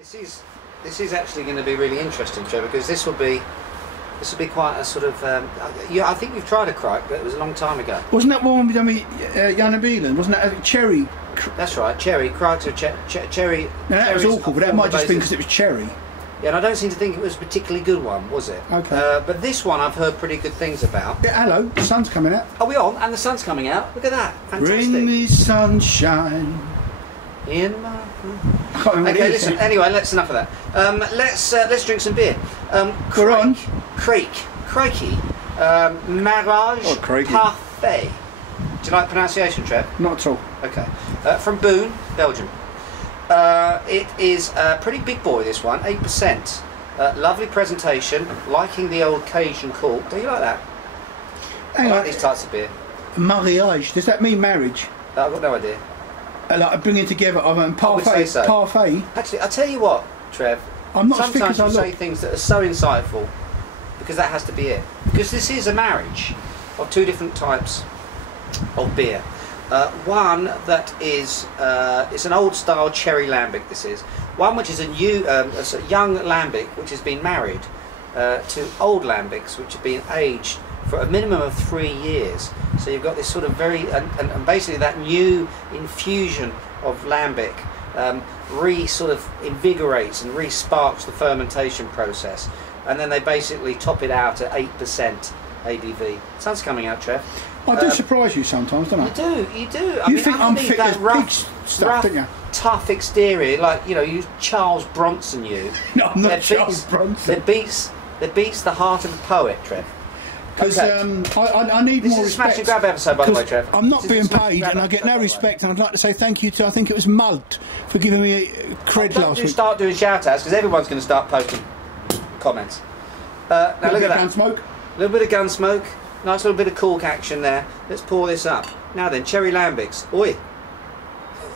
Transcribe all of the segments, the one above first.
This is actually going to be really interesting, Trevor, because this will be quite a sort of. I think you've tried a Kriek, but it was a long time ago. Wasn't that one we done with Jan and Beelan? Wasn't that a cherry? That's right, cherry. Krieks are cherry. Now that was awful, but that might just been because it was cherry. Yeah, and I don't seem to think it was a particularly good one, was it? Okay. But this one I've heard pretty good things about. Yeah, hello, the sun's coming out. Are we on? And the sun's coming out. Look at that. Fantastic. Bring me sunshine. In my... I can't remember. Okay, listen. Anyway, that's enough of that. Let's drink some beer. Kriek. Mariage Parfait. Do you like the pronunciation, Trev? Not at all. Okay. From Boon, Belgium. It is a pretty big boy, this one, 8%. Lovely presentation, liking the old Cajun cork. Do you like that? I like these types of beer. Mariage, does that mean marriage? I've got no idea. Like bringing together of parfait. So. Parfait. Actually, I tell you what, Trev. I'm not as thick as I look. Sometimes you say things that are so insightful because that has to be it. Because this is a marriage of two different types of beer. One that is it's an old style cherry lambic. This is one which is a young lambic which has been married to old lambics which have been aged for a minimum of 3 years. So you've got this sort of very and basically that new infusion of lambic sort of invigorates and re-sparks the fermentation process, and then they basically top it out at 8% ABV. Sun's coming out, Trev. I do surprise you sometimes, don't I? You do. You think I'm thick as pig stuff, don't you? Tough exterior, like you Charles Bronson. No, I'm not Charles Bronson. That beats the heart of a poet, Trev. Because I need this more is a respect. smash and grab episode, by the way, Trev. I'm not being paid, and I get no respect. And I'd like to say thank you to I think it was Malt for giving me cred last week. Start doing shout outs because everyone's going to start posting comments. Now look at that. Gun smoke. A little bit of gun smoke. Nice little bit of cork action there. Let's pour this up. Now then, cherry lambics. Oi!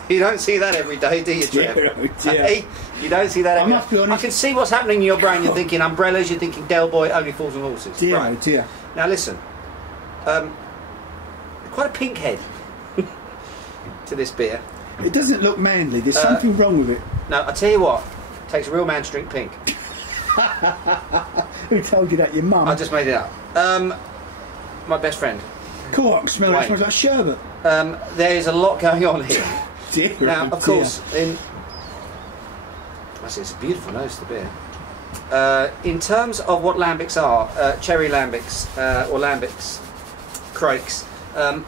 You don't see that every day, do you, Trev? Hey, you don't see that every day. I must be honest. I can see what's happening in your brain. You're thinking umbrellas, you're thinking Del Boy, only fools and horses. Dear, right. dear. Now listen. Quite a pink head to this beer. It doesn't look manly. There's something wrong with it. No, I tell you what. It takes a real man to drink pink. Who told you that? Your mum? I just made it up. My best friend. Cork smells like sherbet. There is a lot going on here. Dear, now, of course, I see it's a beautiful nose to beer. In terms of what lambics are, cherry lambics or lambics, Krieks,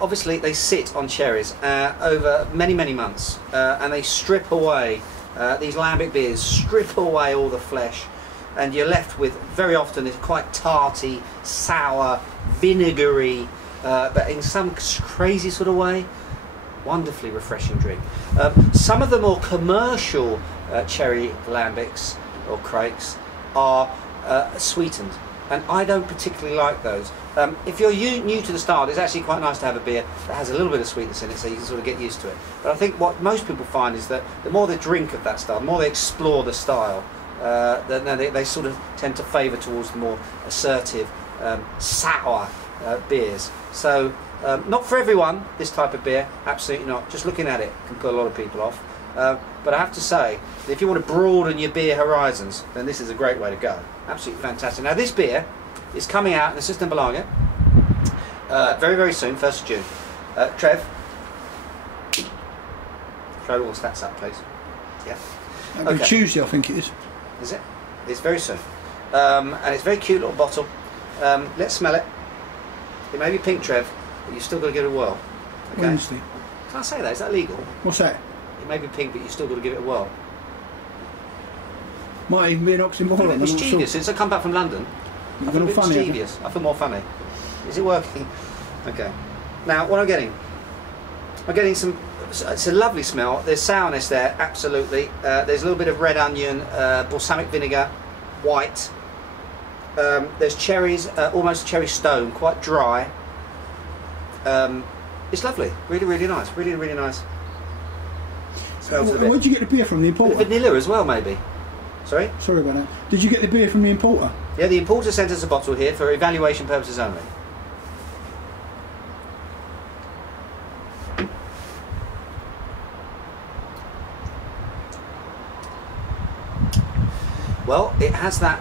obviously they sit on cherries over many months, and they strip away these lambic beers, strip away all the flesh, and you're left with very often this quite tarty, sour, vinegary, but in some crazy sort of way, wonderfully refreshing drink. Some of the more commercial cherry lambics or Krieks are sweetened, and I don't particularly like those. If you're new to the style, it's actually quite nice to have a beer that has a little bit of sweetness in it, so you can sort of get used to it. But I think what most people find is that the more they drink of that style, the more they explore the style, they sort of tend to favour towards the more assertive, sour beers. So not for everyone, this type of beer, absolutely not. Just looking at it can put a lot of people off. But I have to say, that if you want to broaden your beer horizons, then this is a great way to go. Absolutely fantastic. Now this beer is coming out in the System Belager very soon, 1st of June. Trev, throw all the stats up, please. Yeah. Okay. Tuesday, I think it is. Is it? It's very soon. And it's a very cute little bottle. Let's smell it. It may be pink, Trev, but you've still got to give it a whirl. Okay? Wednesday. Can I say that? Is that legal? What's that? It may be pink, but you've still got to give it a whirl. Might even be an oxymoron. I'm mischievous. Since I come back from London, I feel a bit mischievous. I feel more funny. Is it working? Okay. Now, what I'm getting some. It's a lovely smell. There's sourness there, absolutely. There's a little bit of red onion, balsamic vinegar, white. There's cherries, almost cherry stone, quite dry. It's lovely, really nice, really nice. Where'd you get the beer from? The importer? Vanilla as well, maybe. Sorry? Sorry about that. Did you get the beer from the importer? Yeah, the importer sent us a bottle here for evaluation purposes only. Well, it has that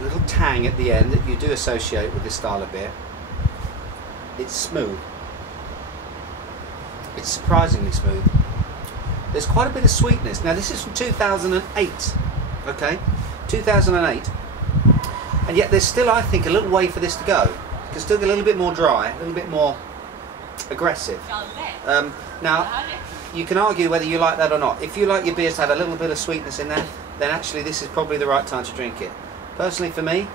little tang at the end that you do associate with this style of beer. It's smooth. It's surprisingly smooth. There's quite a bit of sweetness. Now this is from 2008, okay? 2008. And yet there's still, I think, a little way for this to go. It can still get a little bit more dry, a little bit more aggressive. Now, you can argue whether you like that or not. If you like your beers to have a little bit of sweetness in there, then actually this is probably the right time to drink it. Personally for me,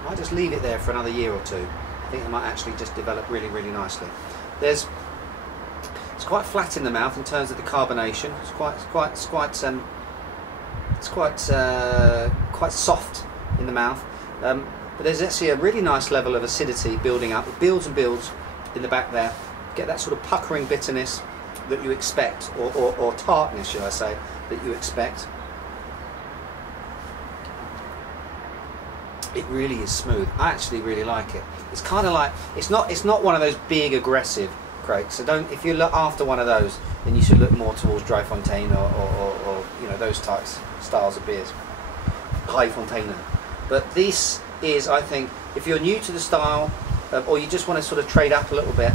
I might just leave it there for another year or two. I think it might actually just develop really, really nicely. It's quite flat in the mouth in terms of the carbonation. It's quite soft in the mouth. But there's actually a really nice level of acidity building up. It builds and builds in the back there. Get that sort of puckering bitterness that you expect, or tartness, should I say, that you expect. It really is smooth. I actually really like it. It's kind of like, it's not one of those big aggressive Kriek. So if you look after one of those, then you should look more towards Dry Fontaine or you know, those styles of beers. High Fontaine. But this is, I think, if you're new to the style, or you just want to sort of trade up a little bit,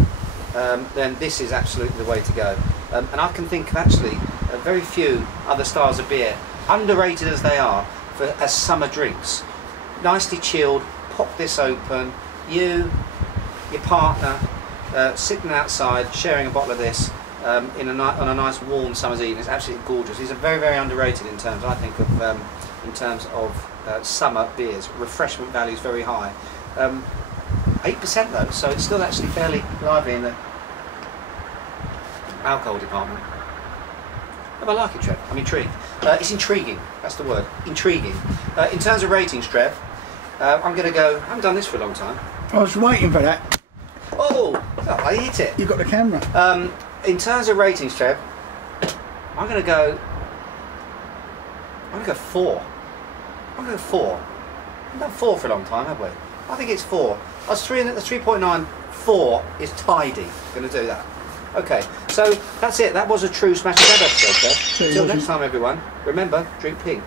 then this is absolutely the way to go. And I can think of actually very few other styles of beer, underrated as they are, as summer drinks. Nicely chilled, pop this open, you, your partner, sitting outside, sharing a bottle of this on a nice warm summer's evening. It's absolutely gorgeous. These are very, very underrated in terms, I think, of summer beers. Refreshment value is very high. 8% though, so it's still actually fairly lively in the alcohol department. But I like it, Trev. I'm intrigued. It's intriguing. That's the word. Intriguing. In terms of ratings, Trev, I'm going to go. I haven't done this for a long time. I was waiting for that. Oh, I hit it. You got the camera. In terms of ratings, Trev, I'm going to go 4. I'm going to go 4. We've done 4 for a long time, have we? I think it's 4. I was 3.9. 4 is tidy. Going to do that. Okay, so that's it. That was a true Smash and Grab episode, Trev. Until next time, everyone. Remember, drink pink.